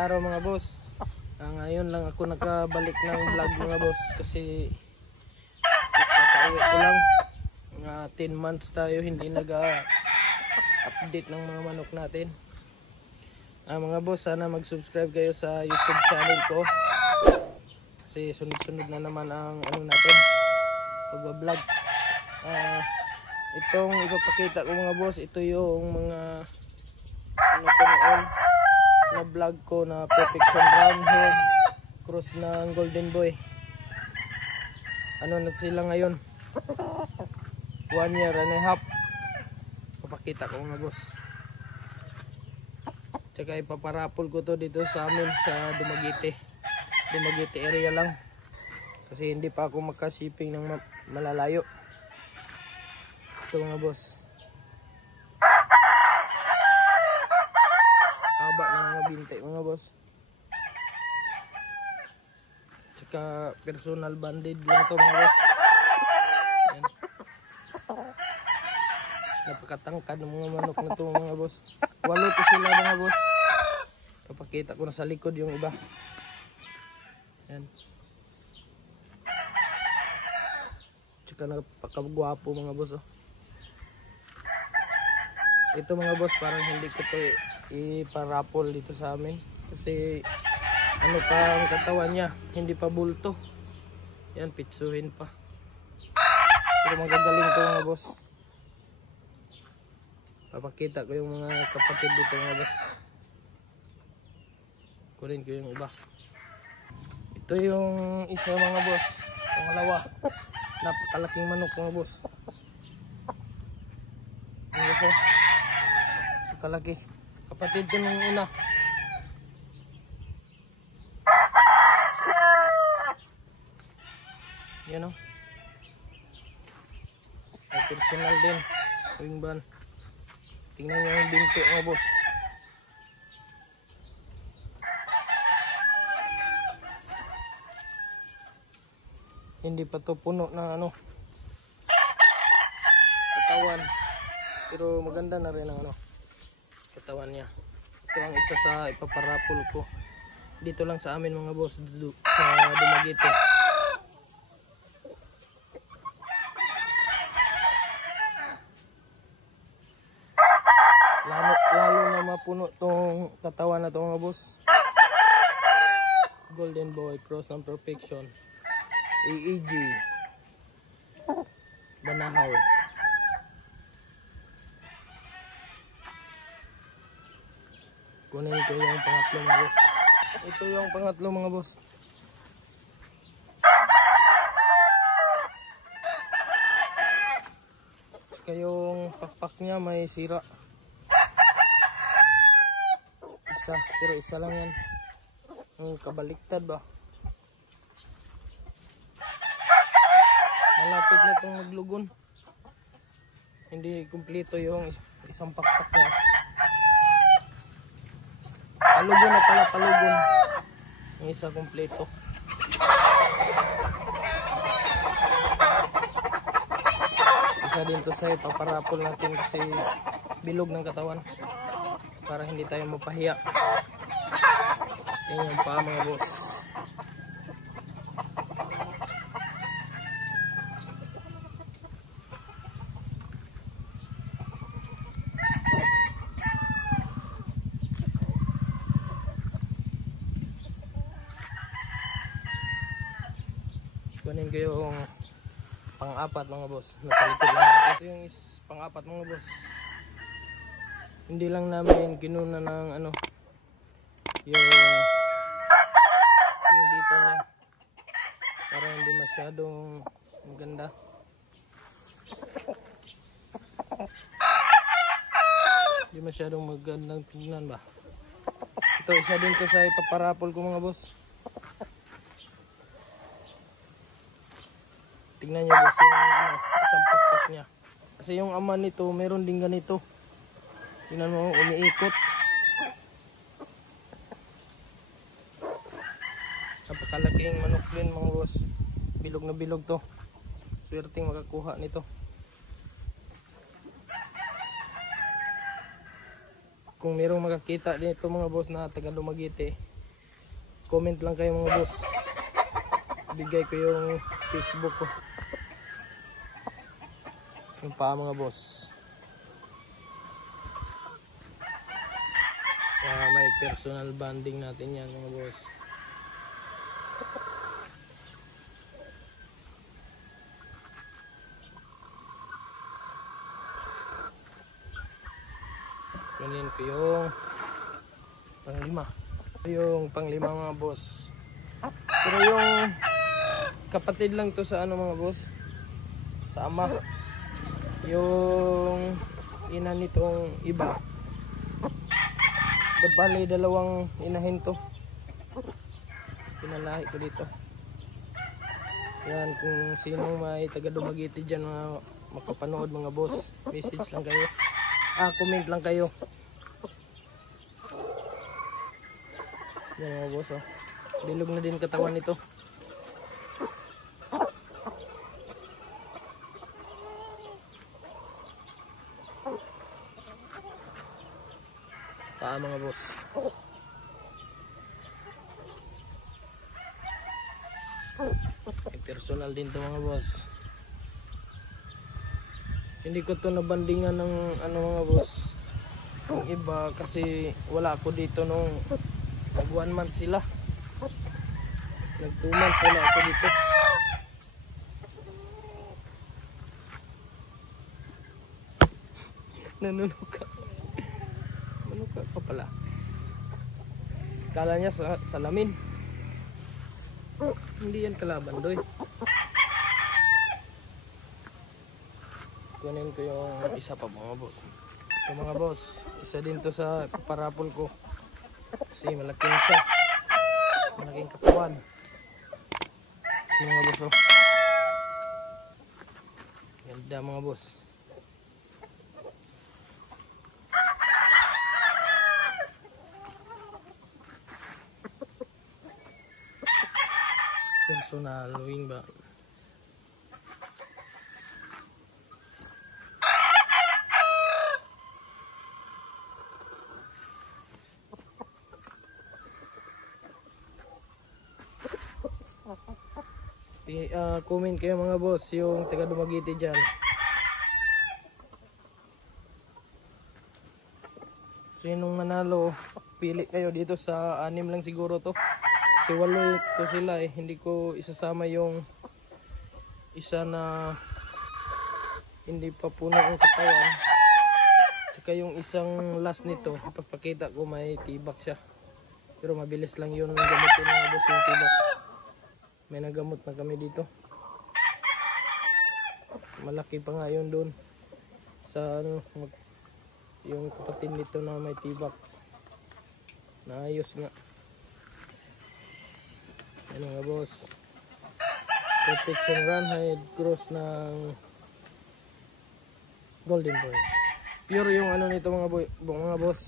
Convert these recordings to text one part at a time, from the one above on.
araw mga boss. Ngayon lang ako nakabalik ng vlog mga boss kasi kakauwi ko lang. Mga 10 months tayo hindi nag-update ng mga manok natin. Mga boss, sana mag-subscribe kayo sa YouTube channel ko. Kasi sunod-sunod na naman ang ano natin, pagbablog. Itong ipapakita ko mga boss, ito yung mga ano ko noon na vlog ko na perfection roundhead cross ng golden boy. Ano na sila ngayon, 1 year and a half. Papakita ko mga boss. Tsaka ipaparapol ko to dito sa amin sa Dumaguete area lang kasi hindi pa ako makasiping ng malalayo. Ito mga boss, haba ng mga binte mga boss. Tsaka personal banded lang ito mga boss. Ayan. Napakatangkad ng mga manok na ito mga boss. 8 to sila mga boss. Papakita ko na sa likod yung iba. Ayan. Tsaka napakagwapo mga boss oh. Ito mga boss, parang hindi ko to iparapol dito sa amin kasi ano pa ang katawan niya, hindi pa bulto. Yan, pitsuhin pa. Pero magagaling to mga boss. Papakita ko yung mga kapatid dito mga boss. Kunin ko yung iba. Ito yung isa mga boss, pangalawa. Napakalaking manok mga boss. Ano po? Kalaki. Kapatid ko nung una. Yan o. May personal din. Wing ban. Tingnan nyo yung binti mga boss. Hindi pa to puno ng ano, katawan. Pero maganda na rin ang ano, katawan niya. Ito ang isa sa ipaparapol ko dito lang sa amin mga boss, sa Dumaguete. Lalo na mapuno tong katawan na to mga boss. Golden boy cross ng perfection, AEG Banahaw. Kunin ko yung pangatlo mga boss. Ito yung pangatlo mga boss. Saka yung pakpak niya may sira. Isa, pero isa lang yan. Ang kabaliktad ba? Malapit na itong maglugon. Hindi kumpleto yung isang pakpak niya. Palugon na pala, palugon. Yung isa kumpleto. Isa din to sa ipaparapol natin kasi bilog ng katawan para hindi tayo mapahiya. Yan yung paa mga boss. Kunin ko yung pang-apat mga boss. Nasa likod lang. Ito yung pang-apat mga boss. Hindi lang namin kinuna ng ano, yung dito niya para hindi masyadong maganda. Hindi masyadong magandang tingnan ba. Ito isa din to sa ipaparapol ko mga boss. Tingnan nyo boss yung ano, isang pakpak niya. Kasi yung ama nito meron din ganito. Tingnan mo, umiikot. Napakalaking manok din mga boss. Bilog na bilog to. Swerteng makakuha nito. Kung merong makakita dito mga boss na taga Dumaguete, Comment lang kayo mga boss. Bigay ko yung Facebook ko. Yung paa mga boss. May personal bonding natin yan mga boss. Kunin ko yung panglima. Yung panglima mga boss. Pero yung kapatid lang to sa ano mga boss, sa ama. Yung ina nitong iba, bali dalawang inahin to. Pinalahi ko dito. Yan, kung sinong may taga Dumaguete dyan na makapanood mga boss, message lang kayo, comment lang kayo. Yan mga boss, oh. Bilog na din katawan nito. Paa mga boss. Personal din to mga boss. Hindi ko to nabandingan ng ano mga boss, yung iba, kasi wala ako dito nung nag 1 month sila. Nag 2 months wala ako dito. Nanunuka. Manuka ka pala. Kala niya sa salamin. Hindi yan kalaban doy. Kunin ko yung isa pa mga boss. So mga boss, isa din to sa parapol ko. Kasi malaking siya. Malaking katawan. Yung mga boss, oh. Ganda mga boss. Personal wing ba? Comment kayo mga boss, yung taga Dumaguete dyan. Sinong manalo, pili kayo dito sa 6 lang siguro to. Kasi 8 to sila eh. Hindi ko isasama yung isa na hindi pa puno ang katawan. Saka yung isang last nito, ipapakita ko, may tibak siya. Pero mabilis lang yun gamitin mga boss yung tibak. May nagamot na kami dito. Malaki pa nga yun doon sa ano, yung kapatid nito na may tibak. Naayos nga. Ano nga boss, protection run hide cross ng Golden Boy. Pure yung ano nito mga boss,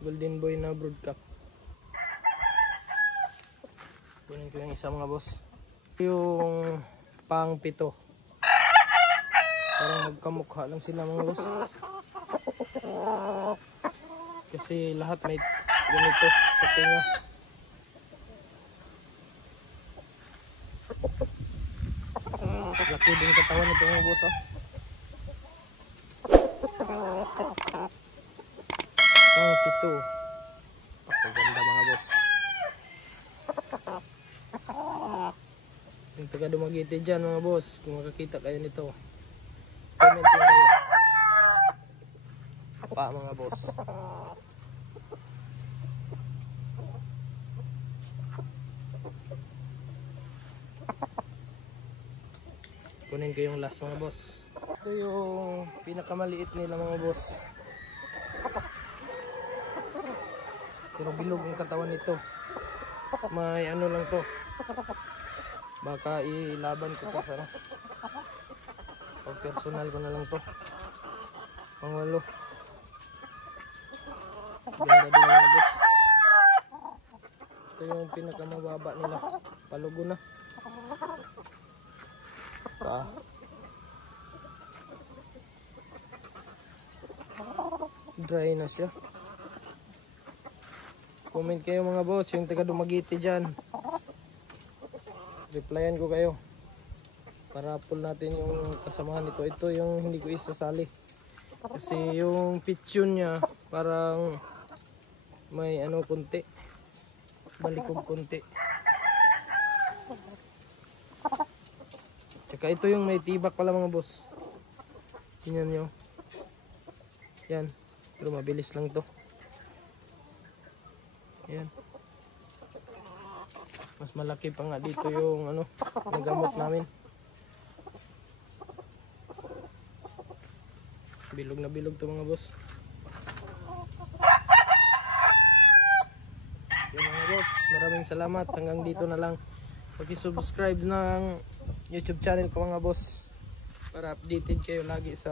Golden Boy na broadcast. Kunin ko yung isa mga boss. Yung pang 7. Parang magkamukha lang sila mga boss. Kasi lahat may ganito sa tinga. Laki din katawan nito mga boss, oh. Pang 7. Pagkaganda mga boss. Yung taga Dumaguete dyan mga boss, kung makakita kayo nito, comment din kayo. Pa mga boss. Kunin ko yung last mga boss. Ito yung pinakamaliit nila mga boss. Pero bilog ang katawan nito. May ano lang to. Baka ilaban ko to sana. Pag personal ko na lang to. Pang 8. Ganda din mga boss. Ito yung pinakamababa nila. Palugo na. Dry na siya. Comment kayo mga boss, yung taga Dumaguete dyan. Replyan ko kayo. Para pull natin yung kasamahan nito. Ito yung hindi ko isasali. Kasi yung picture niya parang may ano kunti. Balikog kunti. Tsaka ito yung may tibak pala mga boss. Tingnan nyo. Yan. Pero mabilis lang to. Yan. Mas malaki pa nga dito yung ano, nagamot namin. Bilog na bilog to mga boss. Yan mga boss. Maraming salamat. Hanggang dito na lang. Pag-subscribe ng YouTube channel ko mga boss. Para updated kayo lagi sa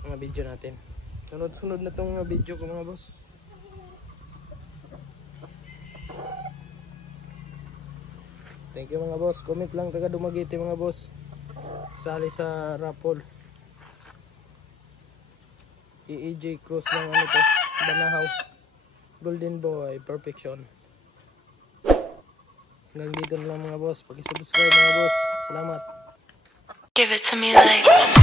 mga video natin. Sunod-sunod na tong video ko mga boss. Thank you mga boss. Comment lang taga Dumaguete mga boss. Sali sa raffle. EJ Cruz ng ano to, Banahaw. Golden Boy Perfection. Hanggang dito na lang mga boss. Pag-subscribe mga boss. Salamat. Give it to me like